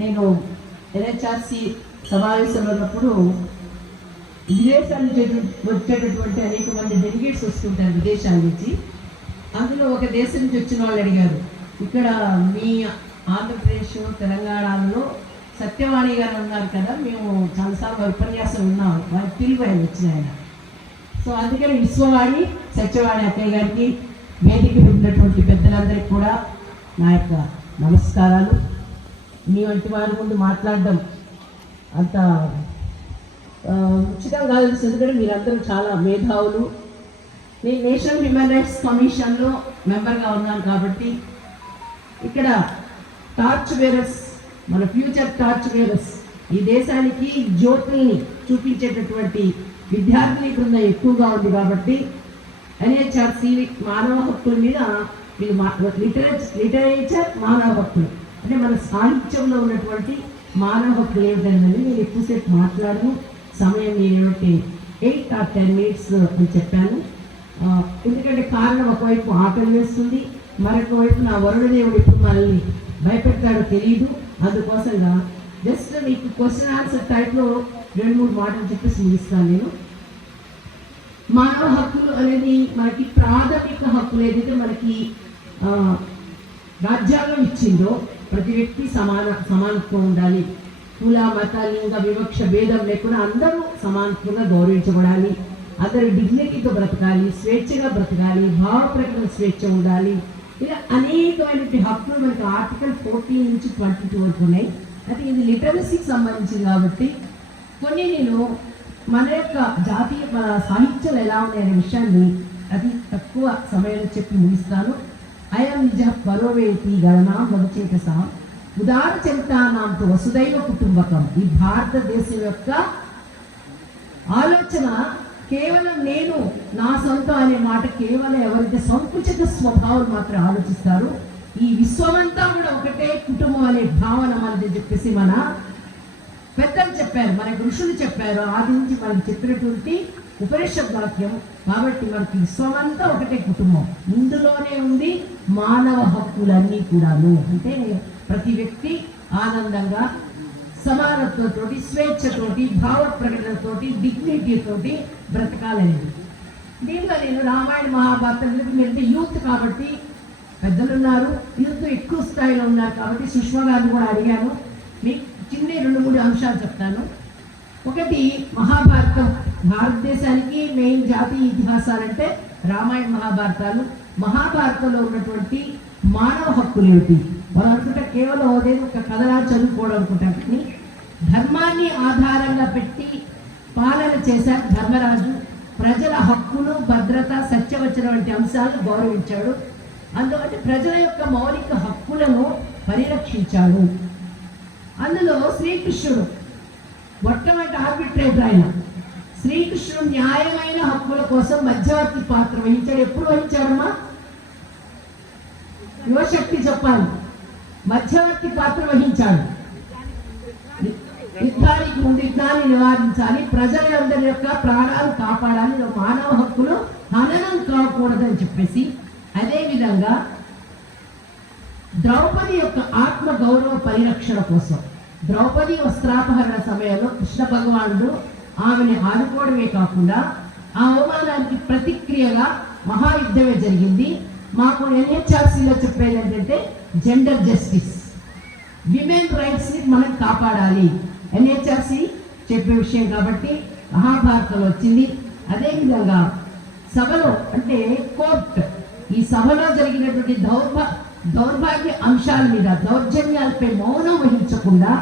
నేను ఎన్హెచ్ఆర్సి సమావేశంలో ఉన్నప్పుడు విదేశాల నుంచి వచ్చేటటువంటి అనేక మంది డెలిగేట్స్ వస్తుంటారు విదేశాల నుంచి. అందులో ఒక దేశం నుంచి వచ్చిన వాళ్ళు అడిగారు, ఇక్కడ మీ ఆంధ్రప్రదేశ్ తెలంగాణలో సత్యవాణి గారు ఉన్నారు కదా, మేము చాలాసార్లు ఉపన్యాసం ఉన్నాం, వారి తెలుగు ఆయన వచ్చిన ఆయన. సో అందుకని విశ్వవాణి సత్యవాణి అక్కయ్య గారికి, వేదిక ఉన్నటువంటి పెద్దలందరికీ కూడా నా యొక్క నమస్కారాలు. మీ వంటి వారి ముందు మాట్లాడడం అంత ఉచితం కాదు, ఎందుకంటే మీరందరూ చాలా మేధావులు. నేను నేషనల్ హ్యూమన్ రైట్స్ కమిషన్లో మెంబర్గా ఉన్నాను కాబట్టి ఇక్కడ టార్చ్ బేరర్స్, మన ఫ్యూచర్ టార్చ్ బేరర్స్, ఈ దేశానికి జ్యోతుల్ని చూపించేటటువంటి విద్యార్థిని బృందం ఎక్కువగా ఉంది కాబట్టి ఎన్హెచ్ఆర్సి మానవ హక్కుల మీద వీళ్ళు లిటరేచర్ మానవ హక్కులు అంటే మన సాహిత్యంలో ఉన్నటువంటి మానవ హక్కులు ఏమిటంటే నేను ఎక్కువసేపు మాట్లాడను, సమయం నేను 8 or 10 minutes అని చెప్పాను. ఎందుకంటే కారణం ఒకవైపు ఆకలి వేస్తుంది, మరొక వైపు నా వరుణదేవుడు ఇప్పుడు మనల్ని భయపెడతాడో తెలియదు. అందుకోసంగా జస్ట్ మీకు క్వశ్చన్ ఆన్సర్ టైప్లో 2-3 మాటలు చెప్పేసి ముగిస్తాను. నేను మానవ హక్కులు అనేది మనకి ప్రాథమిక హక్కులు ఏదైతే మనకి రాజ్యాంగం ఇచ్చిందో, ప్రతి వ్యక్తి సమానత్వం ఉండాలి, కుల మత లింగ వివక్ష భేదం లేకుండా అందరూ సమానత్వంగా గౌరవించబడాలి, అందరూ డిగ్నిటీతో బ్రతకాలి, స్వేచ్ఛగా బ్రతకాలి, భావ ప్రకటన స్వేచ్ఛ ఉండాలి. ఇలా అనేకమైనటువంటి హక్కులు మనకి ఆర్టికల్ 14 నుంచి 22 వరకు ఉన్నాయి. అయితే ఇది లిటరసీకి సంబంధించింది కాబట్టి కొన్ని నేను మన యొక్క జాతీయ సాహిత్యాలు ఎలా ఉన్నాయనే విషయాన్ని అతి తక్కువ సమయంలో చెప్పి ముగిస్తాను. అయం నిజ పరోవేతి గణనా భవిచేతసా ఉదార చరితానాంతో వసుదైవ కుటుంబకం. ఈ భారతదేశం యొక్క ఆలోచన కేవలం నేను నా సొంతం అనే మాట కేవలం ఎవరైతే సంకుచిత స్వభావం మాత్రం ఆలోచిస్తారు, ఈ విశ్వమంతా కూడా ఒకటే కుటుంబం అనే భావన మనది చెప్పేసి మన పెద్దలు చెప్పారు, మన ఋషులు చెప్పారు, ఆది నుంచి మనకు చెప్పినటువంటి ఉపనిషత్ వాక్యం. కాబట్టి మనకి విశ్వమంతా ఒకటే కుటుంబం, ఇందులోనే ఉంది మానవ హక్కులన్నీ కూడాను. అంటే ప్రతి వ్యక్తి ఆనందంగా సమానత్వంతోటి, స్వేచ్ఛతోటి, భావ ప్రకటనతోటి, డిగ్నిటీతోటి బ్రతకాలనేది. దీంట్లో నేను రామాయణ మహాభారతం వెళ్తే యూత్ కాబట్టి పెద్దలు ఉన్నారు, యూత్ ఎక్కువ స్థాయిలో ఉన్నారు కాబట్టి సుష్మా గారిని కూడా అడిగాను. మీకు చిన్న 2-3 అంశాలు చెప్తాను. ఒకటి, మహాభారతం భారతదేశానికి మెయిన్ జాతీయ ఇతిహాసాలంటే రామాయణ మహాభారతాలు. మహాభారతంలో ఉన్నటువంటి మానవ హక్కులు ఏమిటి? వాళ్ళు అనుకుంటే కేవలం అదేదో ఒక కథలా చదువుకోవడం అనుకుంటారు, కానీ ధర్మాన్ని ఆధారంగా పెట్టి పాలన చేశారు ధర్మరాజు. ప్రజల హక్కులు, భద్రత, సత్యవచనం వంటి అంశాలను గౌరవించాడు. అందువల్ల ప్రజల యొక్క మౌలిక హక్కులను పరిరక్షించాడు. అందులో శ్రీకృష్ణుడు మొట్టమొదటి ఆర్బిట్రేటర్. ఆయన శ్రీకృష్ణుడు న్యాయమైన హక్కుల కోసం మధ్యవర్తి పాత్ర వహించాడు. ఎప్పుడు వహించాడమ్మా? యువశక్తి చెప్పాలి. మధ్యవర్తి పాత్ర వహించాడు. యుద్ధానికి ముందు యుద్ధాన్ని నివారించాలి, ప్రజలందరి యొక్క ప్రాణాలు కాపాడాలి, మానవ హక్కులు హననం కాకూడదని చెప్పేసి. అదేవిధంగా ద్రౌపది యొక్క ఆత్మ గౌరవ పరిరక్షణ కోసం ద్రౌపది వస్త్రాపహరణ సమయంలో కృష్ణ భగవానుడు ఆమెని ఆదుకోవడమే కాకుండా ఆ అవమానానికి ప్రతిక్రియగా మహాయుద్ధమే జరిగింది. మాకు ఎన్హెచ్ఆర్సీలో చెప్పేది ఏంటంటే జెండర్ జస్టిస్, విమెన్ రైట్స్ని మనం కాపాడాలి, ఎన్హెచ్ఆర్సీ చెప్పే విషయం కాబట్టి మహాభారతంలో వచ్చింది. అదేవిధంగా సభలో అంటే కోర్ట్, ఈ సభలో జరిగినటువంటి దౌర్భాగ్య అంశాల మీద, దౌర్జన్యాలపై మౌనం వహించకుండా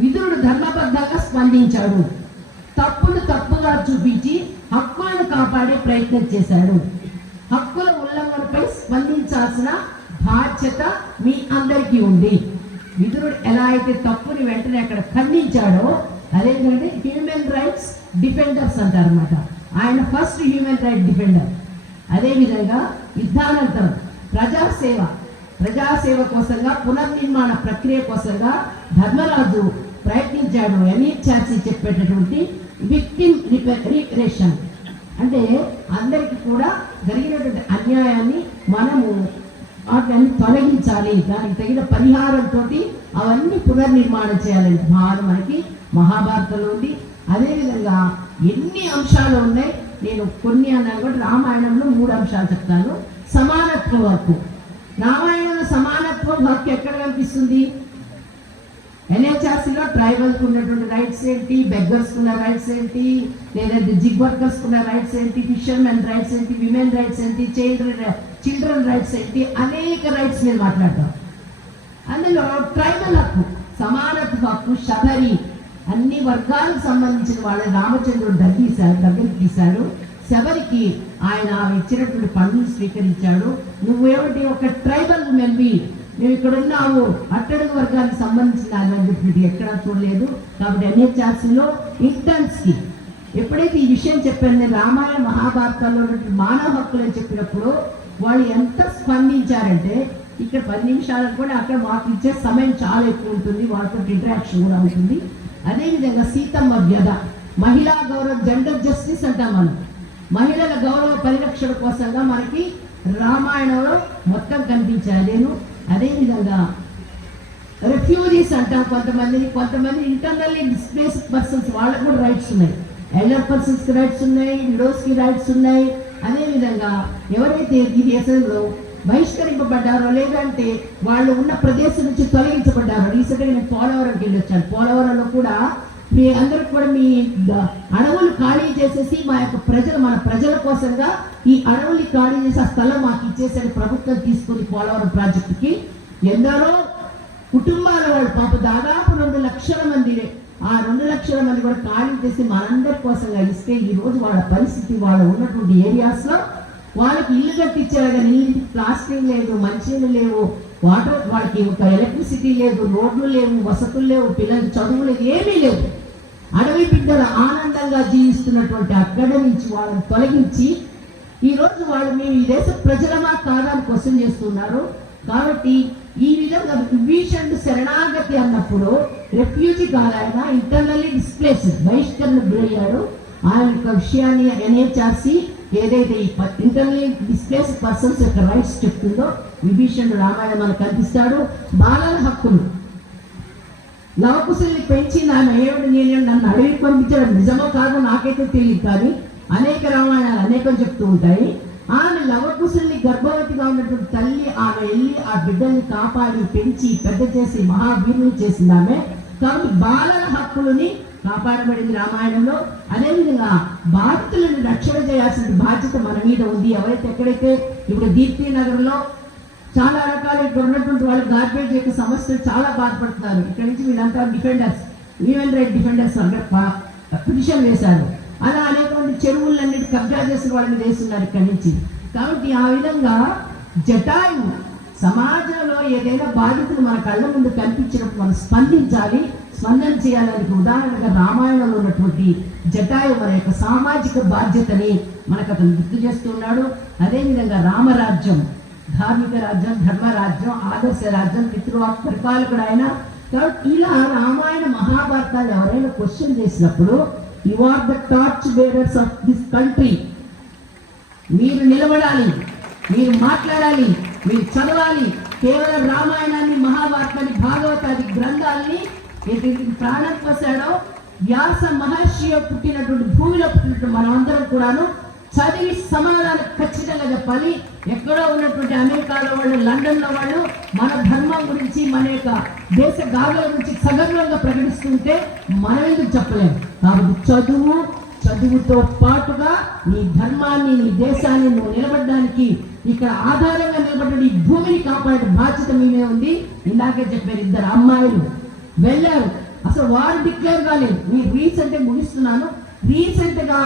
విదురుడు ధర్మబద్ధంగా స్పందించాడు. తప్పును తప్పుగా చూపించి హక్కులను కాపాడే ప్రయత్నం చేశాడు. హక్కుల ఉల్లంఘనపై స్పందించాల్సిన బాధ్యత మీ అందరికీ ఉంది. విదురుడు ఎలా అయితే తప్పుని వెంటనే అక్కడ ఖండించాడో, అదేంటంటే హ్యూమన్ రైట్స్ డిఫెండర్స్ అంటారు అనమాట. ఆయన ఫస్ట్ హ్యూమన్ రైట్ డిఫెండర్. అదేవిధంగా యుద్ధానంతరం ప్రజాసేవ కోసంగా, పునర్నిర్మాణ ప్రక్రియ కోసంగా ధర్మరాజు ప్రయత్నించాడు. ఎన్హెచ్ఆర్సీ చెప్పేటటువంటి విక్టిమ్ రిపరేషన్ అంటే అందరికీ కూడా జరిగినటువంటి అన్యాయాన్ని మనము వాటిని తొలగించాలి, దానికి తగిన పరిహారంతో అవన్నీ పునర్నిర్మాణం చేయాలని భావన మనకి మహాభారతంలో ఉంది. అదేవిధంగా ఎన్ని అంశాలు ఉన్నాయి, నేను కొన్ని అన్నాను కూడా రామాయణంలో 3 అంశాలు చెప్తాను. సమానత్వ హక్కు. రామాయణంలో సమానత్వం హక్కు ఎక్కడ కనిపిస్తుంది? ఎన్హెచ్ఆర్సీలో ట్రైబల్స్కి ఉన్నటువంటి రైట్స్ ఏంటి, బెగ్గర్స్కి ఉన్న రైట్స్ ఏంటి, లేదంటే జిగ్ వర్కర్స్కి ఉన్న రైట్స్ ఏంటి, ఫిషర్మెన్ రైట్స్ ఏంటి, విమెన్ రైట్స్ ఏంటి, చిల్డ్రన్ రైట్స్ ఏంటి, అనేక రైట్స్ మీద మాట్లాడతాం. అందులో ట్రైబల్ హక్కు, సమానత్వ హక్కు, శబరి, అన్ని వర్గాలకు సంబంధించిన వాళ్ళు రామచంద్రుడు దగ్గరికి తీశాడు. శబరికి ఆయన ఇచ్చినటువంటి పనులు స్వీకరించాడు. నువ్వేమిటి ఒక ట్రైబల్ ఉమెన్వి, నువ్వు ఇక్కడ ఉన్నావు, అట్టడుగు వర్గానికి సంబంధించిన అని చెప్పి ఎక్కడా చూడలేదు. కాబట్టి ఎన్హెచ్ఆర్సీలో ఇంటర్న్స్కి ఎప్పుడైతే ఈ విషయం చెప్పాను, రామాయణ మహాభారతాల్లో మానవ హక్కులు అని చెప్పినప్పుడు వాళ్ళు ఎంత స్పందించారంటే, ఇక్కడ 10 నిమిషాలకు కూడా అక్కడ మాకు ఇచ్చే సమయం చాలా ఎక్కువ ఉంటుంది, వాళ్ళతో ఇంటరాక్షన్ కూడా ఉంటుంది. అదేవిధంగా సీతమ్మ వ్యధ, మహిళా గౌరవ, జెండర్ జస్టిస్ అంటాం మనం, మహిళల గౌరవ పరిరక్షణ కోసంగా మనకి రామాయణంలో మొత్తం కనిపించారు. నేను అదేవిధంగా రెఫ్యూజీస్ అంటాం కొంతమంది ఇంటర్నల్లీ డిస్ప్లేస్డ్ పర్సన్స్, వాళ్ళకు కూడా రైట్స్ ఉన్నాయి. ఎల్డర్ పర్సన్స్కి రైట్స్ ఉన్నాయి, విడోస్కి రైట్స్ ఉన్నాయి. అదేవిధంగా ఎవరైతే ఈ దేశంలో బహిష్కరింపబడ్డారో లేదంటే వాళ్ళు ఉన్న ప్రదేశం నుంచి తొలగించబడ్డారో, రీసెంట్గా నేను పోలవరంకి వెళ్ళి వచ్చాను. పోలవరంలో కూడా మీ అందరికి కూడా మీ అడవులు ఖాళీ చేసేసి మన ప్రజల కోసంగా ఈ అడవుల్ని ఖాళీ చేసి ఆ స్థలం మాకు ఇచ్చేసరి ప్రభుత్వం తీసుకుని పోలవరం ప్రాజెక్టుకి ఎందరో కుటుంబాల వాళ్ళు పాప దాదాపు 2 లక్షల మంది, ఆ 2 లక్షల మంది కూడా ఖాళీ చేసి మనందరి కోసంగా ఇస్తే ఈరోజు వాళ్ళ పరిస్థితి, వాళ్ళు ఉన్నటువంటి ఏరియాస్లో వాళ్ళకి ఇల్లు కట్టించారు కానీ ప్లాస్టింగ్ లేదు, మంచినీళ్ళు లేవు, వాటర్, వాళ్ళకి ఒక ఎలక్ట్రిసిటీ లేదు, రోడ్లు లేవు, వసతులు లేవు, పిల్లలకి చదువు లేదు, ఏమీ లేవు. అడవి బిడ్డలు ఆనందంగా జీవిస్తున్నటువంటి అక్కడి నుంచి వాళ్ళని తొలగించి ఈరోజు వాళ్ళు మేము ఈ దేశ ప్రజలమా కాదని క్వశ్చన్ చేస్తున్నారు. కాబట్టి ఈ విధంగా విభీషణుడు శరణాగతి అన్నప్పుడు రెఫ్యూజీ కాదు, ఆయన ఇంటర్నల్లీ డిస్ప్లేస్డ్, బహిష్కరణ గురయ్యాడు. ఆయన యొక్క విషయాన్ని ఎన్హెచ్ఆర్సీ ఏదైతే ఈ ఇంటర్నల్లీ డిస్ప్లేస్డ్ పర్సన్స్ యొక్క రైట్స్ చెప్తుందో విభీషణుడు రామాయణం మనకు కనిపిస్తాడు. బాలల హక్కులు, లవకుశల్ని పెంచి నేను నన్ను అడవికి పంపించాడు, నిజమో కాదో నాకైతే తెలియదు, కానీ అనేక రామాయణాలు అనేకం చెప్తూ ఉంటాయి. ఆమె లవకుశల్ని గర్భవతిగా ఉన్నటువంటి తల్లి, ఆమె వెళ్ళి ఆ బిడ్డల్ని కాపాడి పెంచి పెద్ద చేసి మహావీరులు చేసింది ఆమె. కాబట్టి బాలల హక్కులని కాపాడబడింది రామాయణంలో. అదేవిధంగా బాధితులను రక్షణ చేయాల్సిన బాధ్యత మన మీద ఉంది. ఎవరైతే ఎక్కడైతే ఇప్పుడు దీప్తి నగర్లో చాలా రకాల ఇక్కడ ఉన్నటువంటి వాళ్ళు గార్బేజ్ యొక్క సమస్యలు చాలా బాధపడుతున్నారు. ఇక్కడ నుంచి వీళ్ళంతా defenders, human right defenders petition వేశారు. అలా అనేకమంది చెరువులన్నిటి కబ్జా చేసిన వాళ్ళని వేస్తున్నారు ఇక్కడి నుంచి. కాబట్టి ఆ విధంగా జటాయు సమాజంలో ఏదైనా బాధితులు మన కళ్ళ ముందు కనిపించినప్పుడు మనం స్పందించాలి, స్పందన చేయాలని ఉదాహరణగా రామాయణంలో ఉన్నటువంటి జటాయు మన యొక్క సామాజిక బాధ్యతని మనకు అతను గుర్తు చేస్తున్నాడు. అదేవిధంగా రామరాజ్యం, ధార్మిక రాజ్యం, ధర్మరాజ్యం, ఆదర్శ రాజ్యం, పితృవాక్ పరిపాలకుడు ఆయన. కాబట్టి ఇలా రామాయణ మహాభారతాలు ఎవరైనా క్వశ్చన్ చేసినప్పుడు you are the torch bearers of this country, మీరు నిలబడాలి, మీరు మాట్లాడాలి, మీరు చదవాలి. కేవలం రామాయణాన్ని, మహాభారతాన్ని, భాగవతాది గ్రంథాలని ప్రాణం పోసాడో వ్యాస మహర్షి పుట్టినటువంటి భూమిలో పుట్టినటువంటి మనం అందరం కూడాను చదివి సమాధానం ఖచ్చితంగా చెప్పాలి. ఎక్కడో ఉన్నటువంటి అమెరికాలో వాళ్ళు, లండన్లో వాళ్ళు మన ధర్మం గురించి, మన యొక్క దేశ గాథల గురించి సగర్వంగా ప్రకటిస్తుంటే మనం ఎందుకు చెప్పలేము? కాబట్టి చదువుతో పాటుగా నీ ధర్మాన్ని, నీ దేశాన్ని నువ్వు నిలబడడానికి, ఇక్కడ ఆధారంగా నిలబడ్డ ఈ భూమిని కాపాడే బాధ్యత మీదే ఉంది. ఇందాకే చెప్పారు, 2 అమ్మాయిలు వెళ్ళారు, అసలు వారు డిక్లేర్ కాలేదు. మీరు రీసెంట్గా ముగిస్తున్నాను, రీసెంట్గా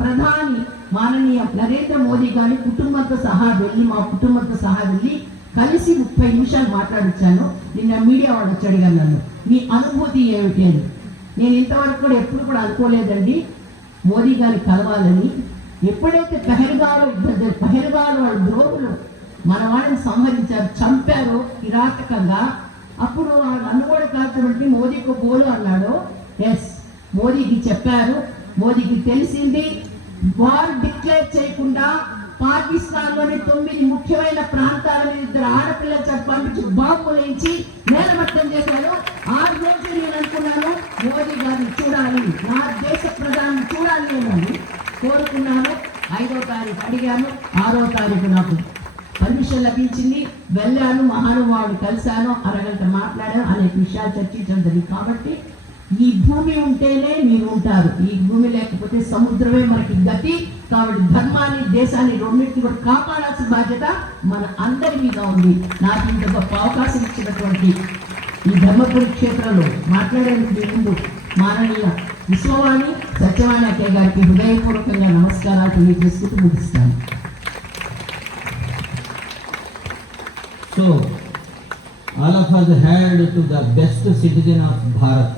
ప్రధాని మాననీయ నరేంద్ర మోదీ గారి కుటుంబంతో సహా వెళ్ళి, మా కుటుంబంతో సహా వెళ్ళి కలిసి 30 నిమిషాలు మాట్లాడించాను. నిన్న మీడియా వాళ్ళు వచ్చి అడిగాను నన్ను, మీ అనుభూతి ఏమిటి అని. నేను ఇంతవరకు కూడా ఎప్పుడు కూడా అనుకోలేదండి మోదీ గారిని కలవాలని. ఎప్పుడైతే పహల్గాల్ వాళ్ళ ద్రోహులు మన వాళ్ళని సంహరించారు, చంపారో కిరాతకంగా, అప్పుడు నన్ను కూడా కాల్చబట్టి మోదీకి బోలు అన్నాడు. ఎస్, మోదీకి చెప్పారు, మోదీకి తెలిసింది. వారు డిక్లేర్ చేయకుండా పాకిస్తాన్ లోని 9 ముఖ్యమైన ప్రాంతాల మీద 2 ఆడపిల్లలు పంపించి బాంబులేంచి నేలమట్టం చేశారు. ఆ రోజు నేను అనుకున్నాను, మోదీ గారిని చూడాలి, నా దేశ ప్రధాని చూడాలి అని కోరుకున్నాను. 5వ తారీఖు అడిగాను, 6వ తారీఖు నాకు పర్మిషన్ లభించింది. వెళ్ళాను, మహానుభావుడు కలిశాను, అరగంట మాట్లాడాను, అనేక విషయాలు చర్చించడం జరిగింది. కాబట్టి ఈ భూమి ఉంటేనే మీరు ఉంటారు, ఈ భూమి లేకపోతే సముద్రమే మనకి గతి. కాబట్టి ధర్మాన్ని, దేశాన్ని రెండింటిని కూడా కాపాడాల్సిన బాధ్యత మన అందరి మీద ఉంది. నాకు ఇంత గొప్ప అవకాశం ఇచ్చినటువంటి ఈ ధర్మపురి క్షేత్రంలో మాట్లాడేందుకు ముందు మాననీయ విశ్వవాణి సత్యవాణి అక్కయ్య గారికి హృదయపూర్వకంగా నమస్కారాలు తెలియజేసుకుంటూ ముగిస్తాను. So, all of us heard to the best citizen of Bharat.